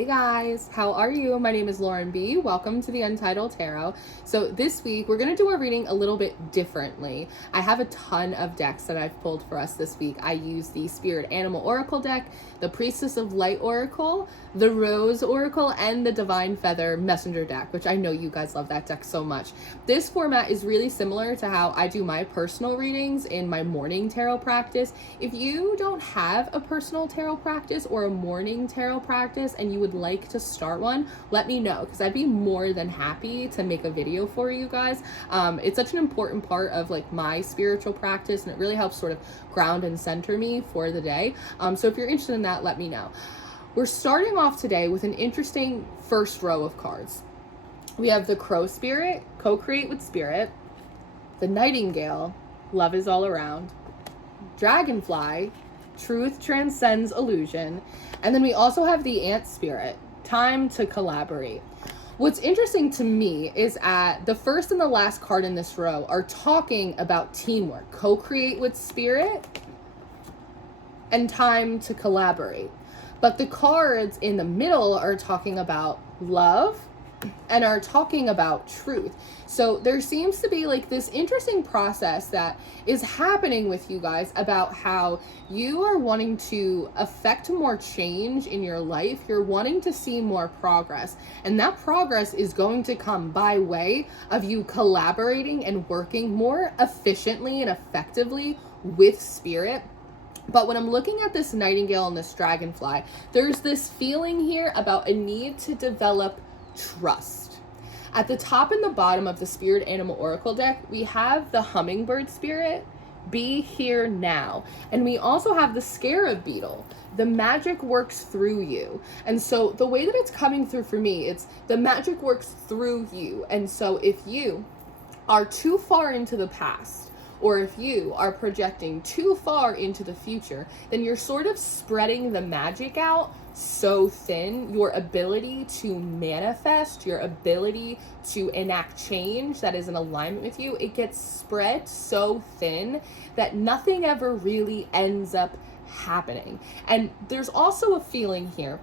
Hey guys, how are you? My name is Lauren B. Welcome to the Untitled Tarot. So this week we're going to do our reading a little bit differently. I have a ton of decks that I've pulled for us this week. I used the Spirit Animal Oracle deck, the Priestess of Light Oracle, the Rose Oracle, and the Divine Feather Messenger deck, which I know you guys love that deck so much. This format is really similar to how I do my personal readings in my morning tarot practice. If you don't have a personal tarot practice or a morning tarot practice and you would like to start one, let me know, because I'd be more than happy to make a video for you guys. It's such an important part of like my spiritual practice, and it really helps sort of ground and center me for the day. So if you're interested in that, let me know. We're starting off today with an interesting first row of cards. We have the Crow Spirit, Co-Create with Spirit, the Nightingale, Love is All Around, Dragonfly, Truth Transcends Illusion, and then we also have the Ant Spirit, Time to Collaborate. What's interesting to me is the first and the last card in this row are talking about teamwork, co-create with spirit, and time to collaborate. But the cards in the middle are talking about love and are talking about truth. So there seems to be like this interesting process that is happening with you guys about how you are wanting to affect more change in your life. You're wanting to see more progress, and that progress is going to come by way of you collaborating and working more efficiently and effectively with spirit. But when I'm looking at this Nightingale and this Dragonfly, there's this feeling here about a need to develop trust. At the top and the bottom of the Spirit Animal Oracle deck, we have the Hummingbird Spirit, Be Here Now. And we also have the Scarab Beetle, the magic works through you. And so the way that it's coming through for me, it's the magic works through you. And so if you are too far into the past, or if you are projecting too far into the future, then you're sort of spreading the magic out so thin. Your ability to manifest, your ability to enact change that is in alignment with you, it gets spread so thin that nothing ever really ends up happening. And there's also a feeling here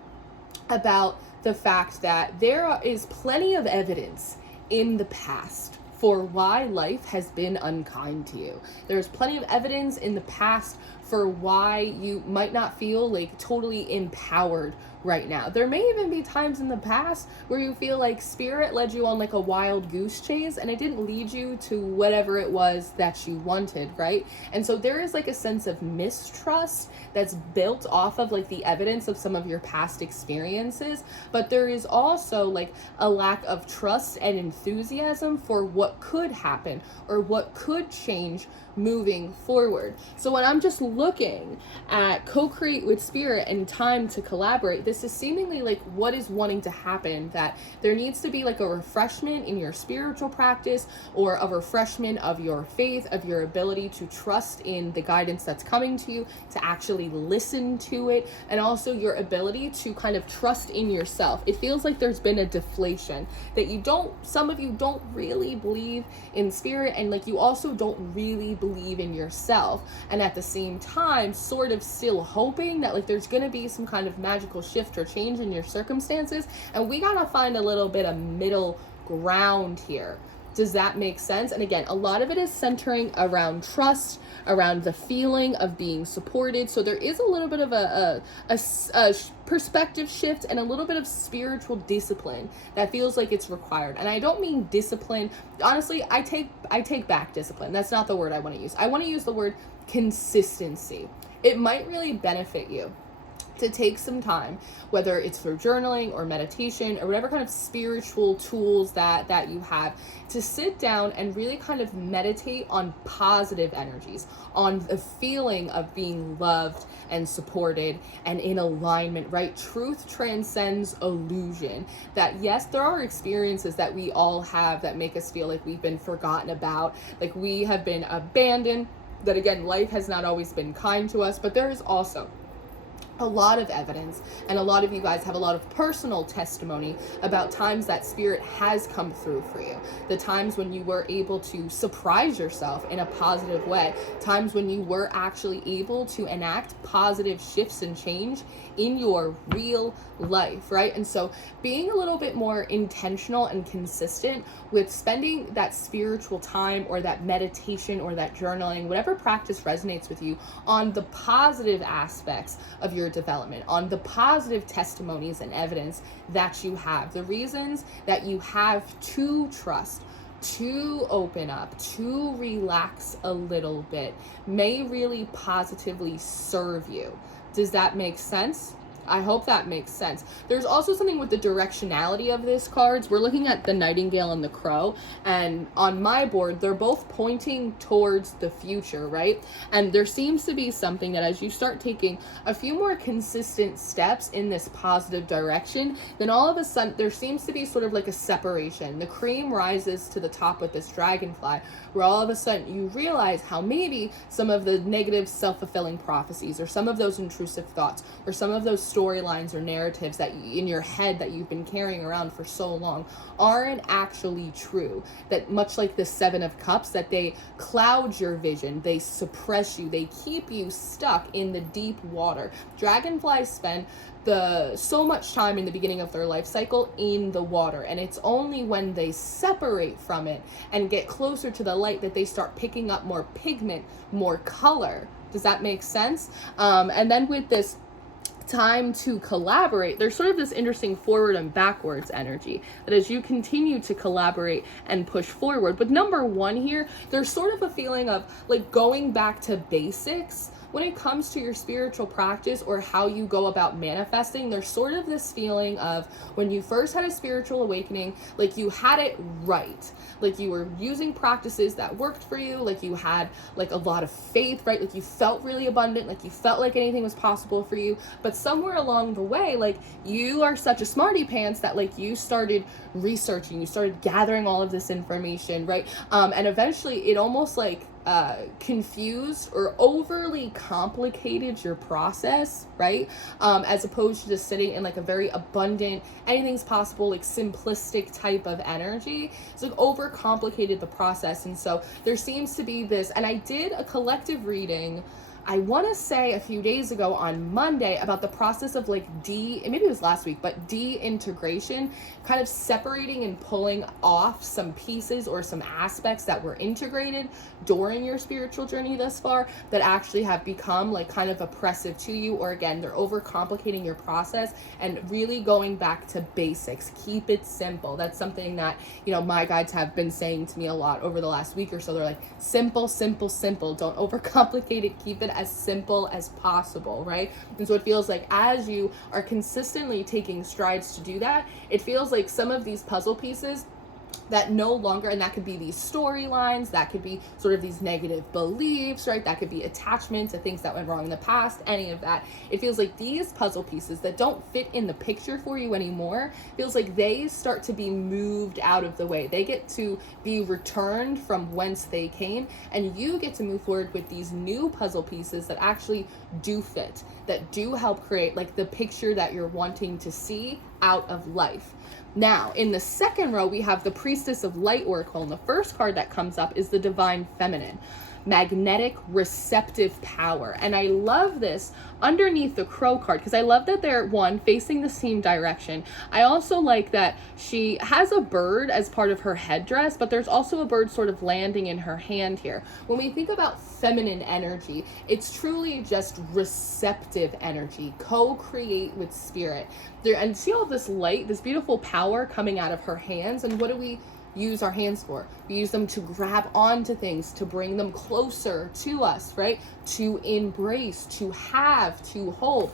about the fact that there is plenty of evidence in the past for why life has been unkind to you. There's plenty of evidence in the past for why you might not feel like totally empowered right now. There may even be times in the past where you feel like spirit led you on like a wild goose chase and it didn't lead you to whatever it was that you wanted, right? And so there is like a sense of mistrust that's built off of like the evidence of some of your past experiences, but there is also like a lack of trust and enthusiasm for what could happen or what could change moving forward. So when I'm just looking at co-create with spirit and time to collaborate, this is seemingly like what is wanting to happen, that there needs to be like a refreshment in your spiritual practice, or a refreshment of your faith, of your ability to trust in the guidance that's coming to you, to actually listen to it, and also your ability to kind of trust in yourself. It feels like there's been a deflation, that some of you don't really believe in spirit, and like you also don't really believe in yourself, and at the same time sort of still hoping that like there's gonna be some kind of magical shift or change in your circumstances, and we gotta find a little bit of middle ground here. Does that make sense? And again, a lot of it is centering around trust, around the feeling of being supported. So there is a little bit of a perspective shift and a little bit of spiritual discipline that feels like it's required. And I don't mean discipline. Honestly, I take back discipline. That's not the word I want to use. I want to use the word consistency. It might really benefit you to take some time, whether it's for journaling or meditation or whatever kind of spiritual tools that you have, to sit down and really kind of meditate on positive energies, on the feeling of being loved and supported and in alignment, right? Truth transcends illusion. That yes, there are experiences that we all have that make us feel like we've been forgotten about, like we have been abandoned, that again, life has not always been kind to us, but there is also a lot of evidence, and a lot of you guys have a lot of personal testimony about times that spirit has come through for you, the times when you were able to surprise yourself in a positive way, times when you were actually able to enact positive shifts and change in your real life, right? And so being a little bit more intentional and consistent with spending that spiritual time or that meditation or that journaling, whatever practice resonates with you, on the positive aspects of your development, on the positive testimonies and evidence that you have, the reasons that you have to trust, to open up, to relax a little bit, may really positively serve you. Does that make sense? I hope that makes sense. There's also something with the directionality of these cards. We're looking at the Nightingale and the Crow, and on my board, they're both pointing towards the future, right? And there seems to be something that as you start taking a few more consistent steps in this positive direction, then all of a sudden there seems to be sort of like a separation. The cream rises to the top with this dragonfly, where all of a sudden you realize how maybe some of the negative self-fulfilling prophecies, or some of those intrusive thoughts, or some of those storylines or narratives that in your head that you've been carrying around for so long aren't actually true. That much like the Seven of Cups, that they cloud your vision, they suppress you, they keep you stuck in the deep water. Dragonflies spend so much time in the beginning of their life cycle in the water, and it's only when they separate from it and get closer to the light that they start picking up more pigment, more color. Does that make sense? And then with this time to collaborate, there's sort of this interesting forward and backwards energy that as you continue to collaborate and push forward. But number one here, there's sort of a feeling of like going back to basics when it comes to your spiritual practice or how you go about manifesting. There's sort of this feeling of when you first had a spiritual awakening, like you had it right, like you were using practices that worked for you, like you had like a lot of faith, right? Like you felt really abundant, like you felt like anything was possible for you. But somewhere along the way, like you are such a smarty pants that like you started researching, you started gathering all of this information, right? And eventually it almost like confused or overly complicated your process, right? As opposed to just sitting in like a very abundant, anything's possible, like simplistic type of energy. It's like overcomplicated the process. And so there seems to be this, and I did a collective reading, I want to say a few days ago on Monday, about the process of like maybe it was last week, but de-integration, kind of separating and pulling off some pieces or some aspects that were integrated during your spiritual journey thus far that actually have become like kind of oppressive to you, or again, they're overcomplicating your process, and really going back to basics. Keep it simple. That's something that, you know, my guides have been saying to me a lot over the last week or so. They're like, simple, simple, simple. Don't overcomplicate it. Keep it as simple as possible, right? And so it feels like as you are consistently taking strides to do that, it feels like some of these puzzle pieces that no longer, and that could be these storylines, that could be sort of these negative beliefs, right? That could be attachment to things that went wrong in the past, any of that. It feels like these puzzle pieces that don't fit in the picture for you anymore, feels like they start to be moved out of the way. They get to be returned from whence they came, and you get to move forward with these new puzzle pieces that actually do fit, that do help create like the picture that you're wanting to see out of life. Now, in the second row, we have the Priestess of Light Oracle, and the first card that comes up is the Divine Feminine, magnetic receptive power. And I love this underneath the Crow card because I love that they're one facing the same direction. I also like that she has a bird as part of her headdress, but there's also a bird sort of landing in her hand here. When we think about feminine energy, it's truly just receptive energy, co-create with spirit there. And see all this light, this beautiful power coming out of her hands. And what do we use our hands for? We use them to grab onto things, to bring them closer to us, right? To embrace, to have, to hold.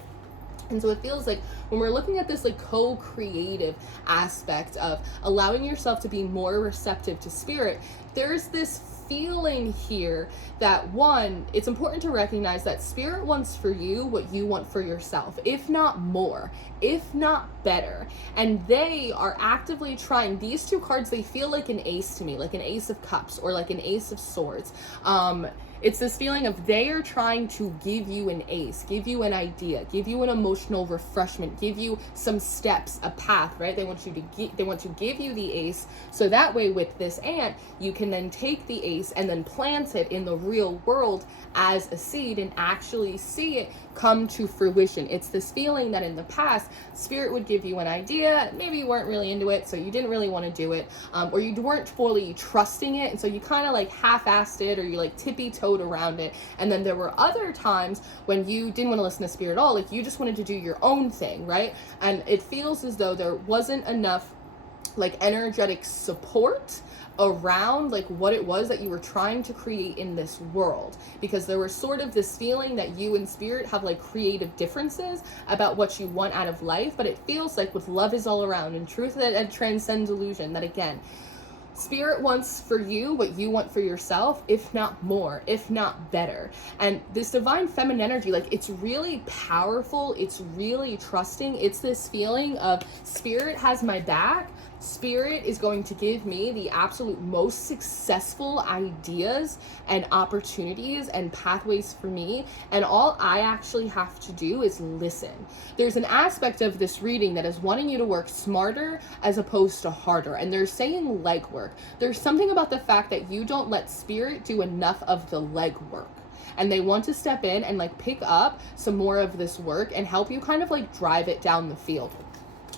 And so it feels like when we're looking at this like co-creative aspect of allowing yourself to be more receptive to spirit, there's this feeling here that one, it's important to recognize that spirit wants for you what you want for yourself, if not more, if not better. And they are actively trying. These two cards, they feel like an ace to me, like an Ace of Cups or like an Ace of Swords. It's this feeling of they are trying to give you an ace, give you an idea, give you an emotional refreshment, give you some steps, a path, right? They want to give you the ace, so that way with this ant, you can then take the ace and then plant it in the real world as a seed and actually see it come to fruition. It's this feeling that in the past, spirit would give you an idea, maybe you weren't really into it, so you didn't really want to do it, or you weren't fully trusting it, and so you kind of like half-assed it, or you like tippy-toed around it. And then there were other times when you didn't want to listen to spirit at all, like you just wanted to do your own thing, right? And it feels as though there wasn't enough like energetic support around like what it was that you were trying to create in this world, because there was sort of this feeling that you and spirit have like creative differences about what you want out of life. But it feels like with love is all around and truth that transcends illusion, that again, spirit wants for you what you want for yourself, if not more, if not better. And this divine feminine energy, like it's really powerful, it's really trusting. It's this feeling of spirit has my back. Spirit is going to give me the absolute most successful ideas and opportunities and pathways for me, and all I actually have to do is listen. There's an aspect of this reading that is wanting you to work smarter as opposed to harder, and they're saying legwork. There's something about the fact that you don't let spirit do enough of the legwork, and they want to step in and like pick up some more of this work and help you kind of like drive it down the field.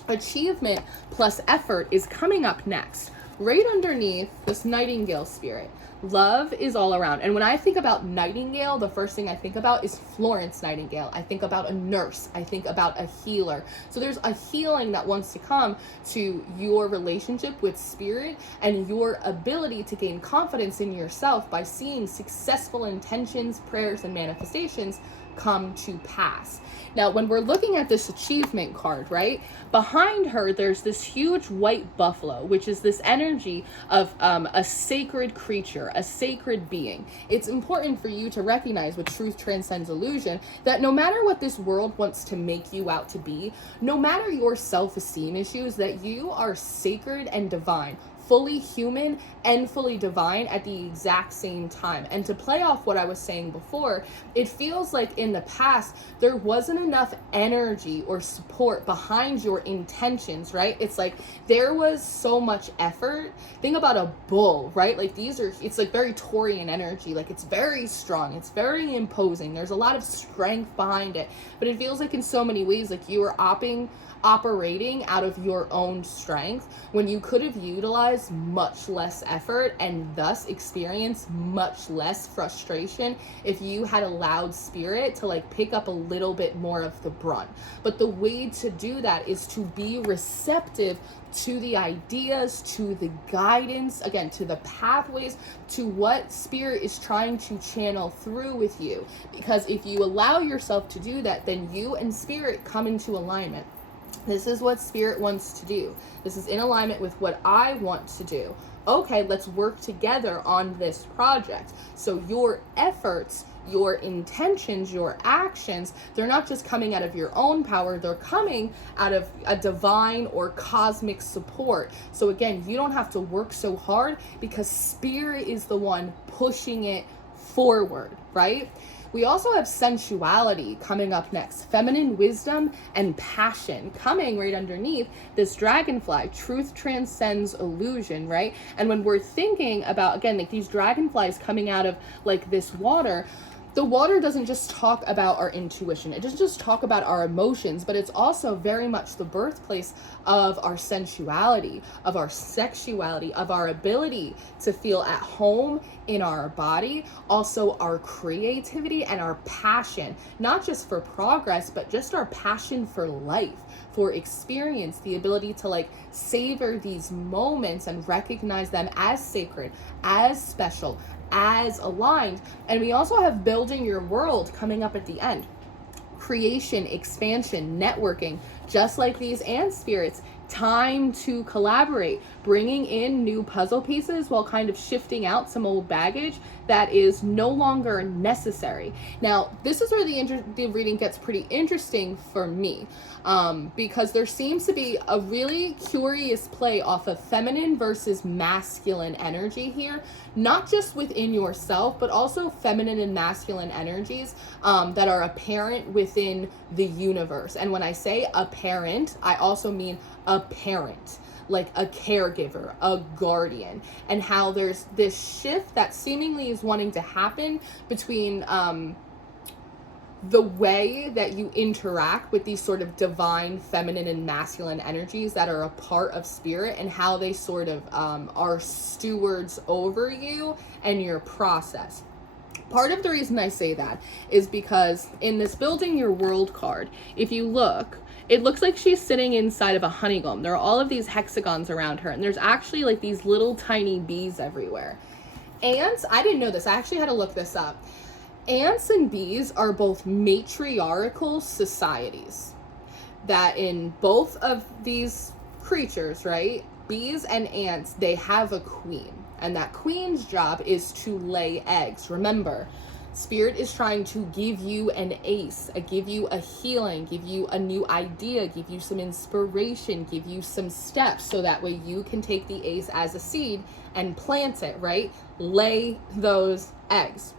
Achievement plus effort is coming up next, right underneath this nightingale spirit. Love is all around. And when I think about nightingale, the first thing I think about is Florence Nightingale. I think about a nurse. I think about a healer. So there's a healing that wants to come to your relationship with spirit and your ability to gain confidence in yourself by seeing successful intentions, prayers, and manifestations come to pass. Now, when we're looking at this achievement card, right, behind her, there's this huge white buffalo, which is this energy of a sacred creature, a sacred being. It's important for you to recognize with truth transcends illusion that no matter what this world wants to make you out to be, no matter your self-esteem issues, that you are sacred and divine, fully human and fully divine at the exact same time. And to play off what I was saying before, it feels like in the past, there wasn't enough energy or support behind your intentions, right? It's like there was so much effort. Think about a bull, right? Like it's like very Taurian energy. Like it's very strong. It's very imposing. There's a lot of strength behind it, but it feels like in so many ways, like you were operating out of your own strength when you could have utilized much less effort and thus experienced much less frustration if you had allowed spirit to like pick up a little bit more of the brunt. But the way to do that is to be receptive to the ideas, to the guidance, again, to the pathways, to what spirit is trying to channel through with you. Because if you allow yourself to do that, then you and spirit come into alignment. This is what spirit wants to do. This is in alignment with what I want to do. Okay, let's work together on this project. So your efforts, your intentions, your actions, they're not just coming out of your own power, they're coming out of a divine or cosmic support. So again, you don't have to work so hard because spirit is the one pushing it forward, right? We also have sensuality coming up next, feminine wisdom and passion coming right underneath this dragonfly. Truth transcends illusion, right? And when we're thinking about, again, like these dragonflies coming out of like this water, the water doesn't just talk about our intuition. It doesn't just talk about our emotions, but it's also very much the birthplace of our sensuality, of our sexuality, of our ability to feel at home in our body, also our creativity and our passion, not just for progress, but just our passion for life, for experience, the ability to like savor these moments and recognize them as sacred, as special, as aligned. And we also have building your world coming up at the end. Creation, expansion, networking, Just like these ant spirits, time to collaborate, bringing in new puzzle pieces while kind of shifting out some old baggage that is no longer necessary. Now, this is where the reading gets pretty interesting for me, because there seems to be a really curious play off of feminine versus masculine energy here, not just within yourself, but also feminine and masculine energies that are apparent within the universe. And when I say apparent, I also mean a parent, like a caregiver, a guardian, and how there's this shift that seemingly is wanting to happen between the way that you interact with these sort of divine feminine and masculine energies that are a part of spirit, and how they sort of are stewards over you and your process. Part of the reason I say that is because in this Building Your World card, if you look, it looks like she's sitting inside of a honeycomb. There are all of these hexagons around her, and there's actually like these little tiny bees everywhere. Ants, I didn't know this. I actually had to look this up. Ants and bees are both matriarchal societies. That in both of these creatures, right, bees and ants, they have a queen. And that queen's job is to lay eggs. Remember, Spirit is trying to give you an ace, give you a healing, give you a new idea, give you some inspiration, give you some steps, so that way you can take the ace as a seed and plant it, right? Lay those eggs.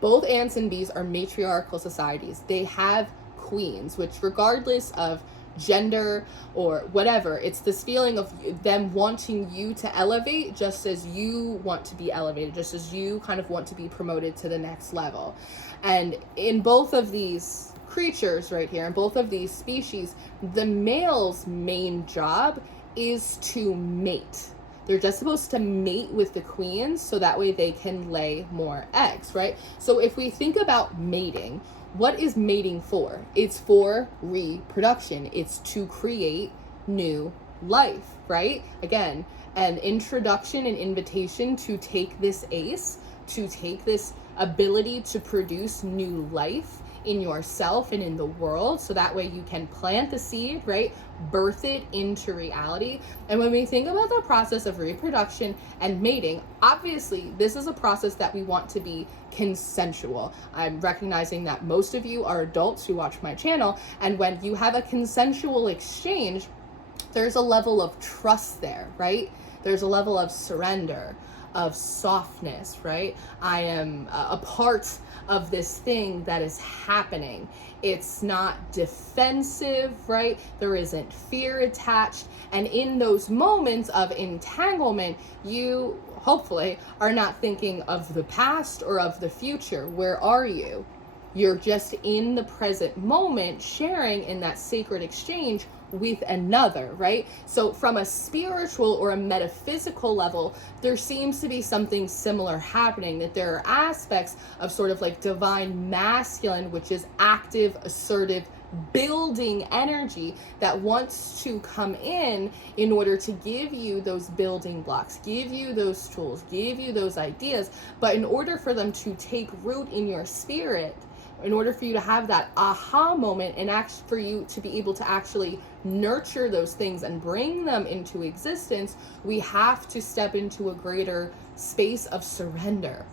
Both ants and bees are matriarchal societies. They have queens, which regardless of gender or whatever, it's this feeling of them wanting you to elevate just as you want to be elevated, just as you kind of want to be promoted to the next level. And in both of these creatures right here, in both of these species, the male's main job is to mate. They're just supposed to mate with the queens so that way they can lay more eggs, right? So if we think about mating, what is mating for? It's for reproduction. It's to create new life, right? Again, an introduction, an invitation to take this ace, to take this ability to produce new life in yourself and in the world, so that way you can plant the seed, right? Birth it into reality. And when we think about the process of reproduction and mating, obviously this is a process that we want to be consensual. I'm recognizing that most of you are adults who watch my channel, and when you have a consensual exchange, there's a level of trust there, right? There's a level of surrender, of softness, right? I am a part of this thing that is happening. It's not defensive, right? There isn't fear attached. And in those moments of entanglement, you hopefully are not thinking of the past or of the future. Where are you? You're just in the present moment, sharing in that sacred exchange with another, right? So from a spiritual or a metaphysical level, there seems to be something similar happening, that there are aspects of sort of like divine masculine, which is active, assertive, building energy that wants to come in order to give you those building blocks, give you those tools, give you those ideas. But in order for them to take root in your spirit, in order for you to have that aha moment and for you to be able to actually nurture those things and bring them into existence, we have to step into a greater space of surrender,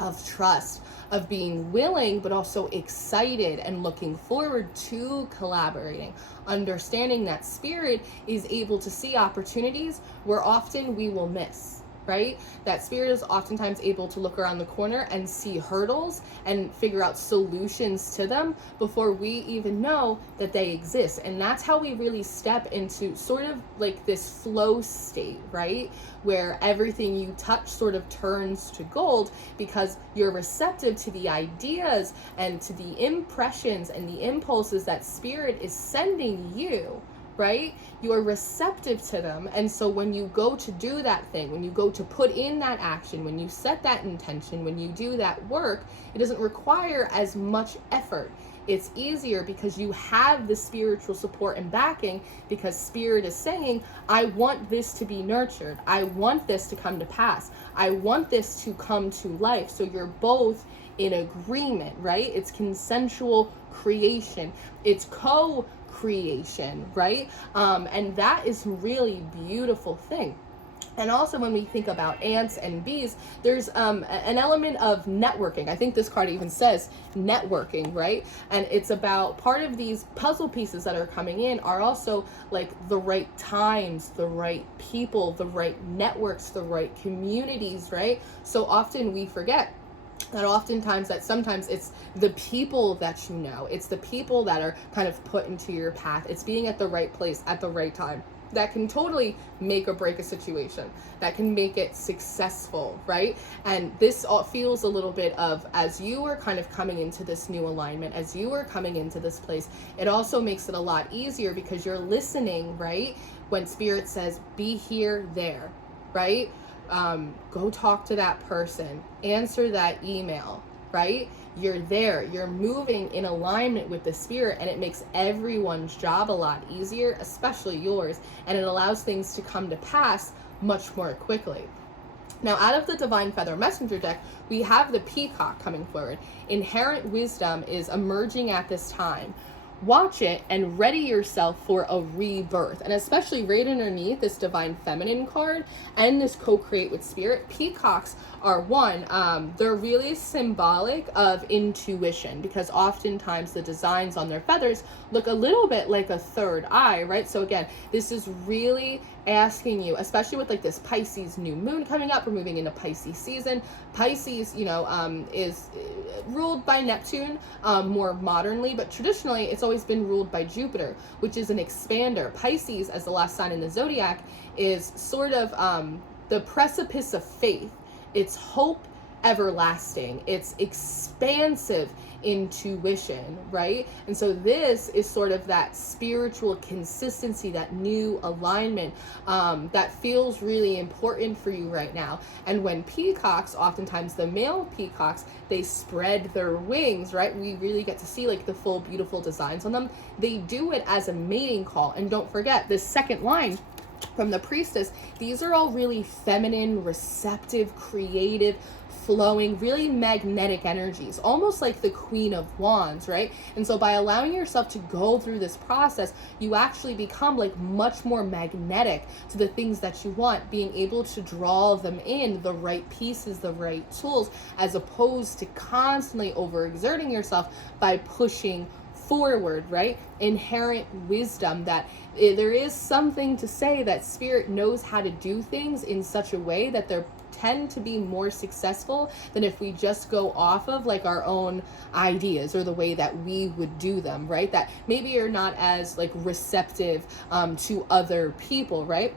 of trust, of being willing, but also excited and looking forward to collaborating, understanding that spirit is able to see opportunities where often we will miss. Right? That spirit is oftentimes able to look around the corner and see hurdles and figure out solutions to them before we even know that they exist. And that's how we really step into sort of like this flow state, right? Where everything you touch sort of turns to gold, because you're receptive to the ideas and to the impressions and the impulses that spirit is sending you. Right? You are receptive to them. And so when you go to do that thing, when you go to put in that action, when you set that intention, when you do that work, it doesn't require as much effort. It's easier because you have the spiritual support and backing, because spirit is saying, I want this to be nurtured. I want this to come to pass. I want this to come to life. So you're both in agreement, right? It's consensual creation. It's creation, right? And that is really beautiful thing. And also when we think about ants and bees, there's an element of networking. I think this card even says networking, right? And it's about part of these puzzle pieces that are coming in are also like the right times, the right people, the right networks, the right communities, right? So often we forget that oftentimes that sometimes it's the people that you know, it's the people that are kind of put into your path. It's being at the right place at the right time that can totally make or break a situation, that can make it successful, right? And this all feels a little bit of, as you are kind of coming into this new alignment, as you are coming into this place, it also makes it a lot easier because you're listening, right? When spirit says, be here, there, right? Go talk to that person, answer that email, right? You're there, you're moving in alignment with the spirit, and it makes everyone's job a lot easier, especially yours, and it allows things to come to pass much more quickly. Now, out of the Divine Feather Messenger deck, we have the Peacock coming forward. Inherent wisdom is emerging at this time. Watch it and ready yourself for a rebirth. And especially right underneath this Divine Feminine card and this co-create with spirit, peacocks are one, they're really symbolic of intuition, because oftentimes the designs on their feathers look a little bit like a third eye, right? So again, this is really asking you, especially with like this Pisces new moon coming up, we're moving into Pisces season. Pisces, is ruled by Neptune more modernly, but traditionally it's always been ruled by Jupiter, which is an expander. Pisces, as the last sign in the Zodiac, is sort of the precipice of faith. It's hope everlasting. It's expansive intuition, right? And so this is sort of that spiritual consistency, that new alignment that feels really important for you right now. And when peacocks, oftentimes the male peacocks, they spread their wings, right? We really get to see like the full beautiful designs on them. They do it as a mating call. And don't forget this second line from the Priestess, these are all really feminine, receptive, creative, flowing, really magnetic energies, almost like the Queen of Wands, right? And so by allowing yourself to go through this process, you actually become like much more magnetic to the things that you want, being able to draw them in, the right pieces, the right tools, as opposed to constantly overexerting yourself by pushing forward, right? Inherent wisdom, that there is something to say that spirit knows how to do things in such a way that they're tend to be more successful than if we just go off of like our own ideas or the way that we would do them, right? That maybe you're not as like receptive to other people, right?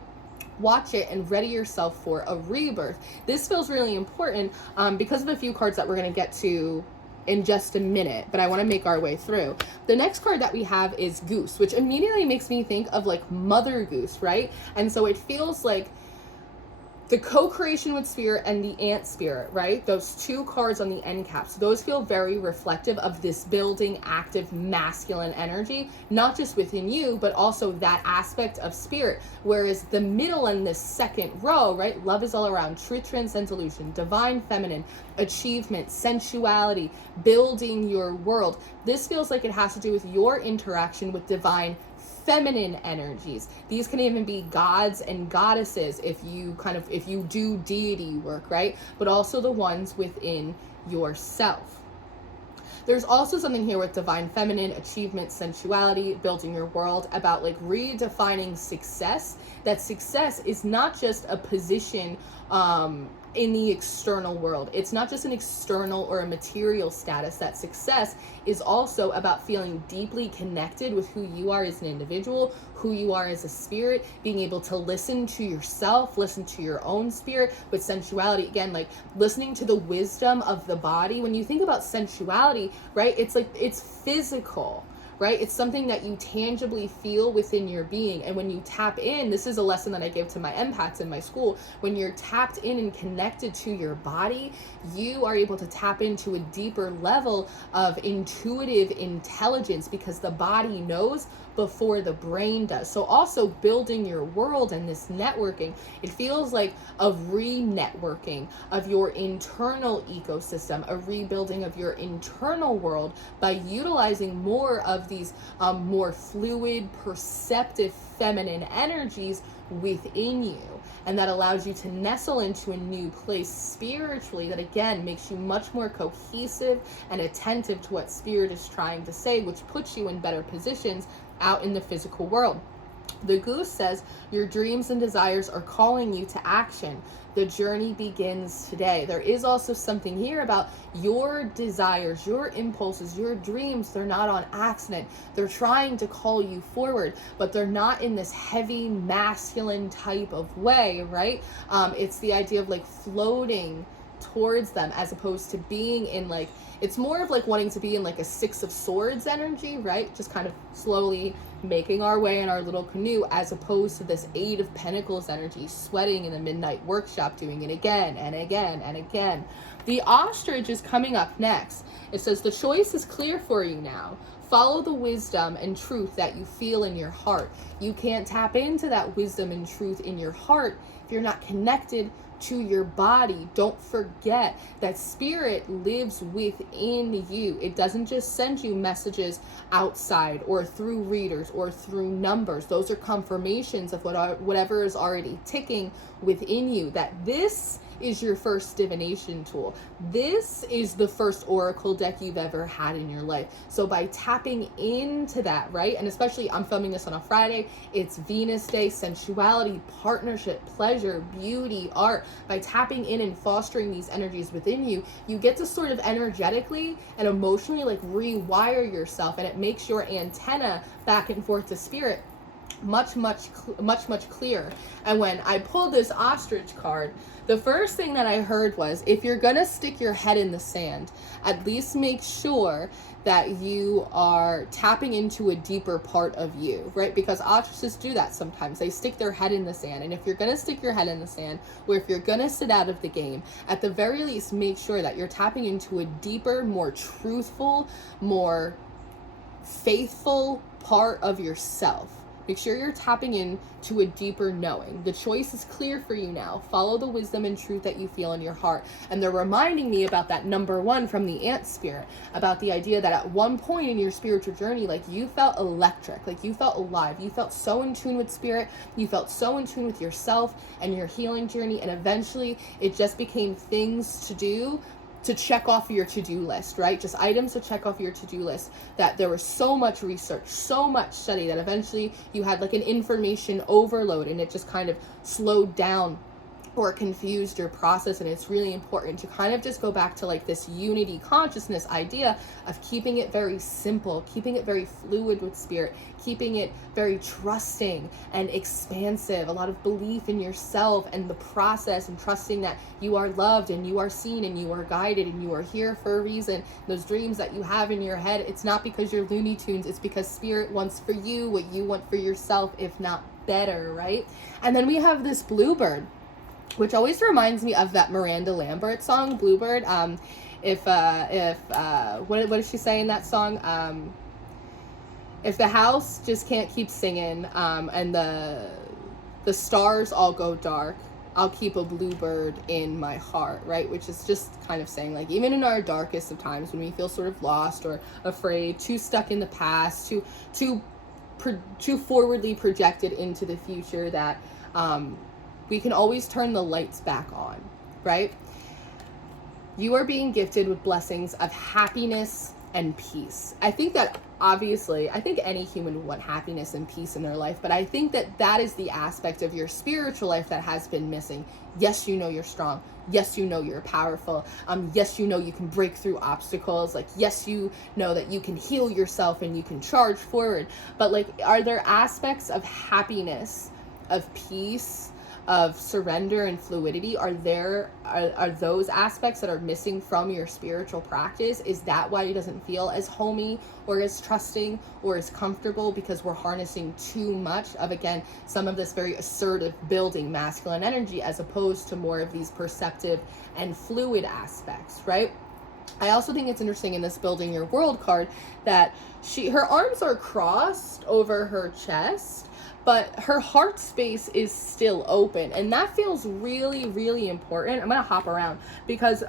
Watch it and ready yourself for a rebirth. This feels really important because of a few cards that we're going to get to in just a minute, but I want to make our way through. The next card that we have is Goose, which immediately makes me think of like Mother Goose, right? And so it feels like the co-creation with spirit and the ant spirit, right? Those two cards on the end caps, those feel very reflective of this building, active, masculine energy, not just within you, but also that aspect of spirit. Whereas the middle and this second row, right? Love is all around truth, transcends illusion, divine feminine, achievement, sensuality, building your world. This feels like it has to do with your interaction with divine feminine energies. These can even be gods and goddesses if you do deity work, right? But also the ones within yourself. There's also something here with divine feminine, achievement, sensuality, building your world, about like redefining success. That success is not just a position in the external world. It's not just an external or a material status. That success is also about feeling deeply connected with who you are as an individual, who you are as a spirit, being able to listen to yourself, listen to your own spirit. With sensuality, again, like listening to the wisdom of the body. When you think about sensuality, right, it's like it's physical, right? It's something that you tangibly feel within your being. And when you tap in, this is a lesson that I give to my empaths in my school. When you're tapped in and connected to your body, you are able to tap into a deeper level of intuitive intelligence, because the body knows before the brain does. So also building your world and this networking, it feels like a re-networking of your internal ecosystem, a rebuilding of your internal world by utilizing more of these more fluid, perceptive, feminine energies within you. And that allows you to nestle into a new place spiritually that, again, makes you much more cohesive and attentive to what spirit is trying to say, which puts you in better positions out in the physical world. The goose says your dreams and desires are calling you to action. The journey begins today. There is also something here about your desires, your impulses, your dreams. They're not on accident. They're trying to call you forward, but they're not in this heavy masculine type of way, right? It's the idea of like floating towards them as opposed to being in like, it's more of like wanting to be in like a Six of Swords energy, right? Just kind of slowly making our way in our little canoe, as opposed to this Eight of Pentacles energy, sweating in the midnight workshop, doing it again and again and again. The ostrich is coming up next. It says the choice is clear for you now. Follow the wisdom and truth that you feel in your heart. You can't tap into that wisdom and truth in your heart if you're not connected to your body. Don't forget that spirit lives within you. It doesn't just send you messages outside or through readers or through numbers. Those are confirmations of whatever is already ticking within you, that this is your first divination tool. This is the first oracle deck you've ever had in your life. So by tapping into that, right? And especially, I'm filming this on a Friday. It's Venus Day, sensuality, partnership, pleasure, beauty, art. By tapping in and fostering these energies within you, you get to sort of energetically and emotionally like rewire yourself, and it makes your antenna back and forth to spirit much clearer. And when I pulled this ostrich card, the first thing that I heard was, if you're gonna stick your head in the sand, at least make sure that you are tapping into a deeper part of you, right? Because ostriches do that sometimes. They stick their head in the sand. And if you're gonna stick your head in the sand, or if you're gonna sit out of the game, at the very least, make sure that you're tapping into a deeper, more truthful, more faithful part of yourself. Make sure you're tapping in to a deeper knowing. The choice is clear for you now. Follow the wisdom and truth that you feel in your heart. And they're reminding me about that number one from the ant spirit, about the idea that at one point in your spiritual journey, like you felt electric, like you felt alive, you felt so in tune with spirit, you felt so in tune with yourself and your healing journey, and eventually it just became things to do, to check off your to-do list, right? Just items to check off your to-do list, that there was so much research, so much study, that eventually you had like an information overload, and it just kind of slowed down or confused your process. And it's really important to kind of just go back to like this unity consciousness idea of keeping it very simple, keeping it very fluid with spirit, keeping it very trusting and expansive, a lot of belief in yourself and the process, and trusting that you are loved and you are seen and you are guided and you are here for a reason. Those dreams that you have in your head, it's not because you're Looney Tunes, it's because spirit wants for you what you want for yourself, if not better, right? And then we have this bluebird, which always reminds me of that Miranda Lambert song, Bluebird. What does she say in that song? If the house just can't keep singing, and the stars all go dark, I'll keep a bluebird in my heart, right? Which is just kind of saying, like, even in our darkest of times, when we feel sort of lost or afraid, too stuck in the past, too forwardly projected into the future, that we can always turn the lights back on, right? You are being gifted with blessings of happiness and peace. I think that obviously, I think any human would want happiness and peace in their life, but I think that that is the aspect of your spiritual life that has been missing. Yes, you know you're strong. Yes, you know you're powerful. Yes, you know you can break through obstacles. Like, yes, you know that you can heal yourself and you can charge forward. But like, are there aspects of happiness, of peace, of surrender and fluidity? Are those aspects that are missing from your spiritual practice? Is that why it doesn't feel as homey or as trusting or as comfortable? Because we're harnessing too much of, again, some of this very assertive building masculine energy, as opposed to more of these perceptive and fluid aspects, right? I also think it's interesting in this Building Your World card that her arms are crossed over her chest, but her heart space is still open. And that feels really, really important. I'm going to hop around because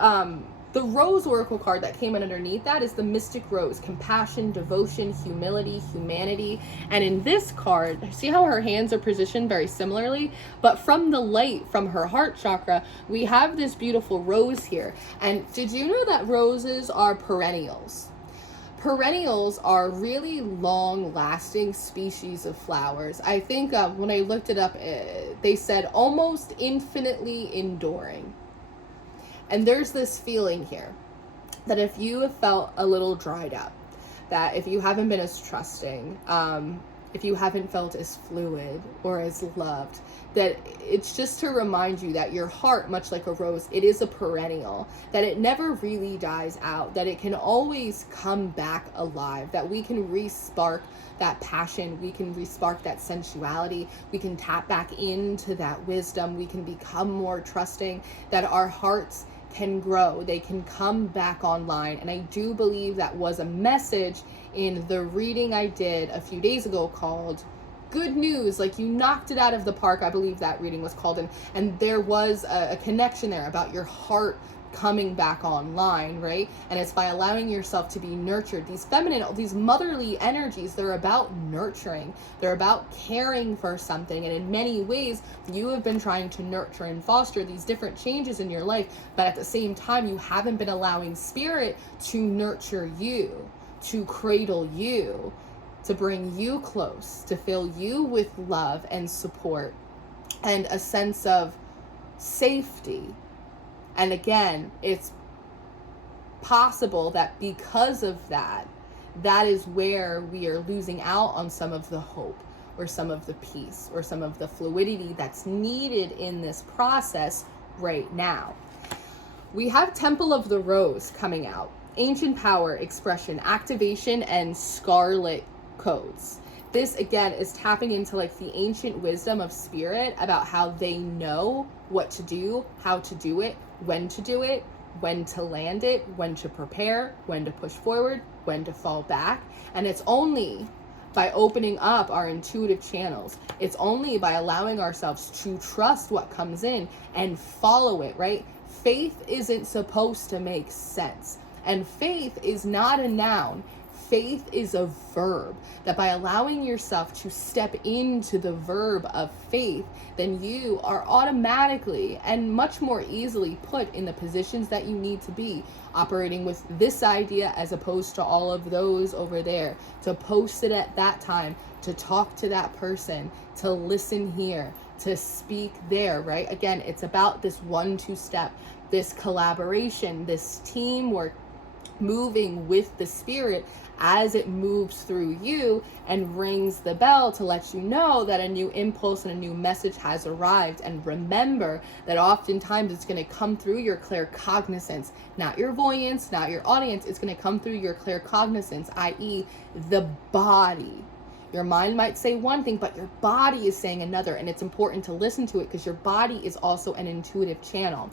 the Rose Oracle card that came in underneath that is the Mystic Rose, compassion, devotion, humility, humanity. And in this card, see how her hands are positioned very similarly? But from the light, from her heart chakra, we have this beautiful rose here. And did you know that roses are perennials? Perennials are really long-lasting species of flowers. I think when I looked it up, they said almost infinitely enduring. And there's this feeling here that if you have felt a little dried up, that if you haven't been as trusting, if you haven't felt as fluid or as loved, that it's just to remind you that your heart, much like a rose, it is a perennial, that it never really dies out, that it can always come back alive, that we can re-spark that passion, we can re-spark that sensuality, we can tap back into that wisdom, we can become more trusting, that our hearts can grow, they can come back online. And I do believe that was a message in the reading I did a few days ago called Good News, like you knocked it out of the park, I believe that reading was called. And there was a connection there about your heart coming back online, right? And it's by allowing yourself to be nurtured. These feminine, these motherly energies, they're about nurturing. They're about caring for something. And in many ways, you have been trying to nurture and foster these different changes in your life, but at the same time, you haven't been allowing spirit to nurture you, to cradle you, to bring you close, to fill you with love and support and a sense of safety. And again, it's possible that because of that, that is where we are losing out on some of the hope or some of the peace or some of the fluidity that's needed in this process right now. We have Temple of the Rose coming out. Ancient power, expression, activation, and scarlet codes. This again is tapping into like the ancient wisdom of spirit about how they know what to do, how to do it, when to land it, when to prepare, when to push forward, when to fall back. And it's only by opening up our intuitive channels. It's only by allowing ourselves to trust what comes in and follow it, right? Faith isn't supposed to make sense. And faith is not a noun. Faith is a verb, that by allowing yourself to step into the verb of faith, then you are automatically and much more easily put in the positions that you need to be, operating with this idea as opposed to all of those over there, to post it at that time, to talk to that person, to listen here, to speak there, right? Again, it's about this 1-2 step, this collaboration, this teamwork, moving with the spirit as it moves through you and rings the bell to let you know that a new impulse and a new message has arrived. And remember that oftentimes it's going to come through your claircognizance, not your voyance, not your audience. It's going to come through your claircognizance, i.e. the body. Your mind might say one thing, but your body is saying another, and it's important to listen to it because your body is also an intuitive channel.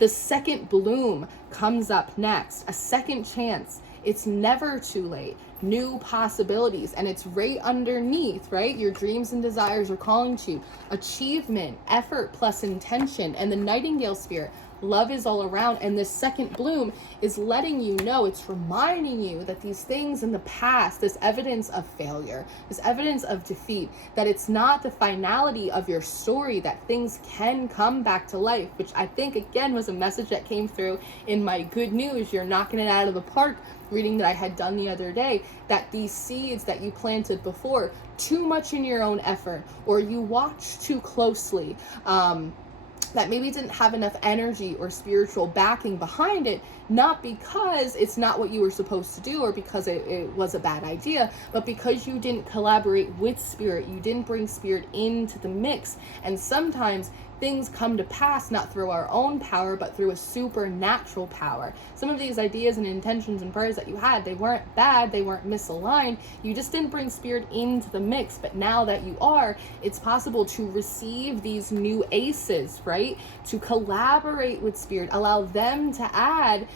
The second bloom comes up next, a second chance. It's never too late. New possibilities, and it's right underneath, right? Your dreams and desires are calling to you. Achievement, effort plus intention, and the Nightingale spirit. Love is all around, and this second bloom is letting you know, it's reminding you that these things in the past, this evidence of failure, this evidence of defeat, that it's not the finality of your story, that things can come back to life, which I think again was a message that came through in my Good News, you're knocking it out of the park reading that I had done the other day, that these seeds that you planted before, too much in your own effort, or you watched too closely, that maybe didn't have enough energy or spiritual backing behind it, not because it's not what you were supposed to do or because it was a bad idea, but because you didn't collaborate with spirit, you didn't bring spirit into the mix. And sometimes things come to pass not through our own power, but through a supernatural power. Some of these ideas and intentions and prayers that you had, they weren't bad, they weren't misaligned, you just didn't bring spirit into the mix. But now that you are, it's possible to receive these new aces, right? right? To collaborate with spirit, allow them to add,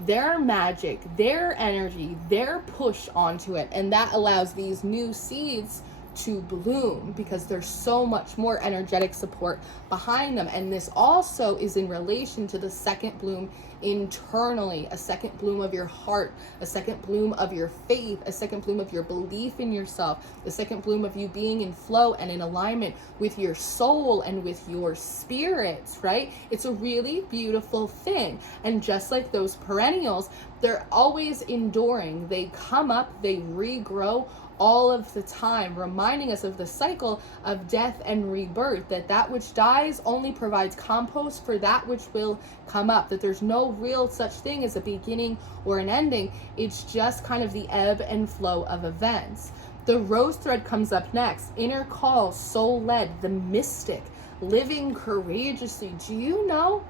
their magic, their energy, their push onto it. And that allows these new seeds to bloom because there's so much more energetic support behind them. And this also is in relation to the second bloom internally, a second bloom of your heart, a second bloom of your faith, a second bloom of your belief in yourself, the second bloom of you being in flow and in alignment with your soul and with your spirits, right? It's a really beautiful thing. And just like those perennials, they're always enduring. They come up, they regrow all of the time, reminding us of the cycle of death and rebirth, that which dies only provides compost for that which will come up, that there's no real such thing as a beginning or an ending. It's just kind of the ebb and flow of events. The rose thread comes up next. Inner call, soul-led, the mystic, living courageously. Do you know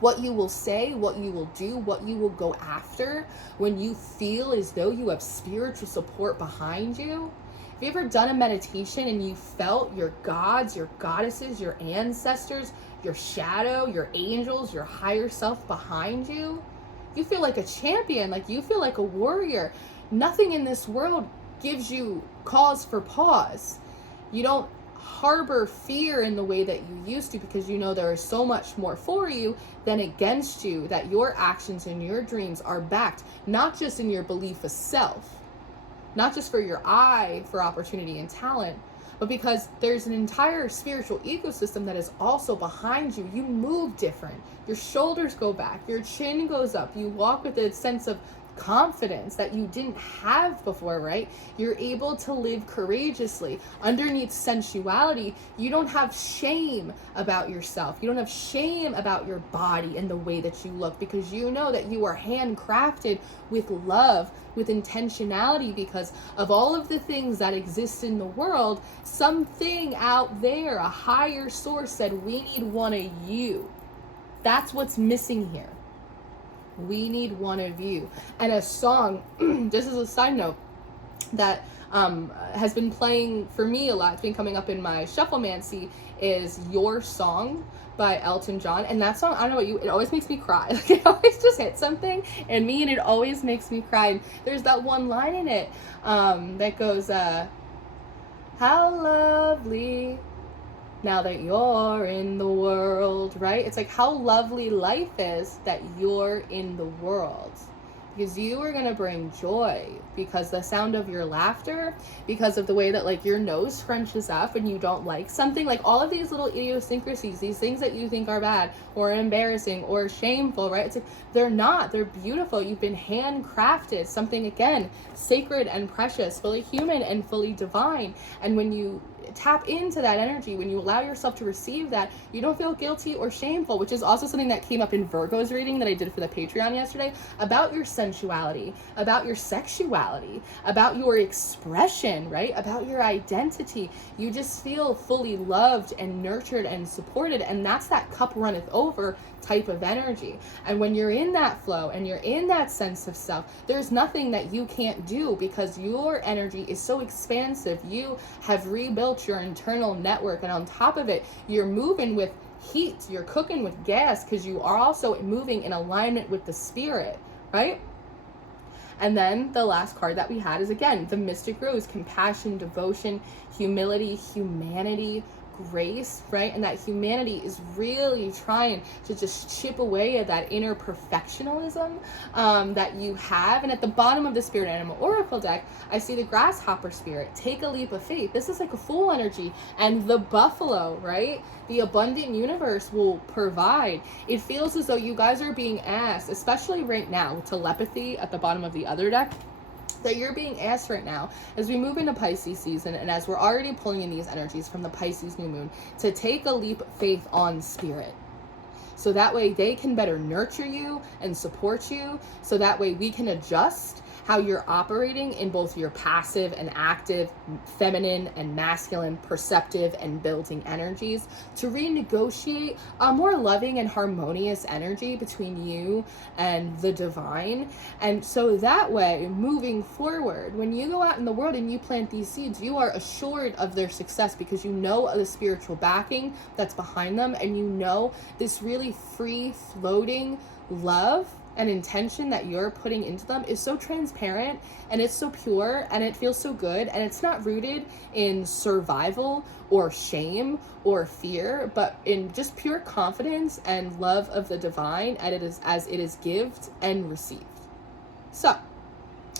what you will say, what you will do, what you will go after when you feel as though you have spiritual support behind you? Have you ever done a meditation and you felt your gods, your goddesses, your ancestors, your shadow, your angels, your higher self behind you? You feel like a champion, like you feel like a warrior. Nothing in this world gives you cause for pause. You don't harbor fear in the way that you used to because you know there is so much more for you than against you, that your actions and your dreams are backed not just in your belief of self, not just for your eye for opportunity and talent, but because there's an entire spiritual ecosystem that is also behind you. You move different, your shoulders go back, your chin goes up, you walk with a sense of confidence that you didn't have before, right? You're able to live courageously. Underneath sensuality, you don't have shame about yourself. You don't have shame about your body and the way that you look, because you know that you are handcrafted with love, with intentionality, because of all of the things that exist in the world. Something out there, a higher source, said, we need one of you. That's what's missing here. We need one of you. And a song, just as a side note, that has been playing for me a lot, it's been coming up in my shufflemancy, is Your Song by Elton John. And that song, I don't know about you, it always makes me cry. Like, it always just hits something in me and it always makes me cry. And there's that one line in it that goes, how lovely now that you're in the world, right? It's like how lovely life is that you're in the world, because you are going to bring joy, because the sound of your laughter, because of the way that like your nose scrunches up and you don't like something, like all of these little idiosyncrasies, these things that you think are bad or embarrassing or shameful, right? It's like they're not, they're beautiful. You've been handcrafted, something again sacred and precious, fully human and fully divine. And when you tap into that energy, when you allow yourself to receive that, you don't feel guilty or shameful, which is also something that came up in Virgo's reading that I did for the Patreon yesterday, about your sensuality, about your sexuality, about your expression, right? About your identity. You just feel fully loved and nurtured and supported, and that's that cup runneth over type of energy. And when you're in that flow and you're in that sense of self, there's nothing that you can't do, because your energy is so expansive. You have rebuilt your internal network, and on top of it, you're moving with heat, you're cooking with gas, because you are also moving in alignment with the spirit, right? And then the last card that we had is, again, the Mystic Rose, compassion, devotion, humility, humanity, grace, right? And that humanity is really trying to just chip away at that inner perfectionism that you have. And at the bottom of the Spirit Animal Oracle deck, I see the grasshopper spirit. Take a leap of faith. This is like a Fool energy. And the buffalo, right? The abundant universe will provide. It feels as though you guys are being asked, especially right now, telepathy at the bottom of the other deck, that you're being asked right now as we move into Pisces season, and as we're already pulling in these energies from the Pisces new moon, to take a leap of faith on spirit. So that way they can better nurture you and support you. So that way we can adjust how you're operating in both your passive and active, feminine and masculine, perceptive and building energies, to renegotiate a more loving and harmonious energy between you and the divine. And so that way, moving forward, when you go out in the world and you plant these seeds, you are assured of their success because you know the spiritual backing that's behind them, and you know this really free floating love and intention that you're putting into them is so transparent, and it's so pure, and it feels so good, and it's not rooted in survival or shame or fear, but in just pure confidence and love of the divine, and it is as it is given and received. So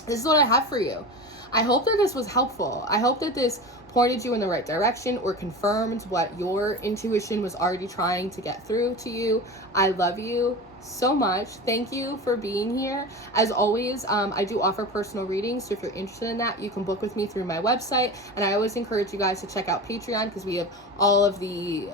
this is what I have for you. I hope that this was helpful. I hope that this pointed you in the right direction or confirmed what your intuition was already trying to get through to you. I love you so much. Thank you for being here. As always, I do offer personal readings, so if you're interested in that, you can book with me through my website. And I always encourage you guys to check out Patreon, because we have all of the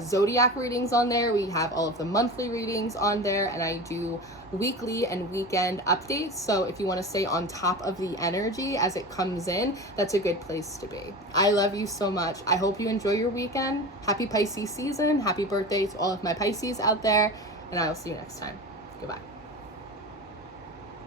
Zodiac readings on there. We have all of the monthly readings on there, and I do weekly and weekend updates. So if you want to stay on top of the energy as it comes in, that's a good place to be. I love you so much. I hope you enjoy your weekend. Happy Pisces season. Happy birthday to all of my Pisces out there. And I will see you next time. Goodbye.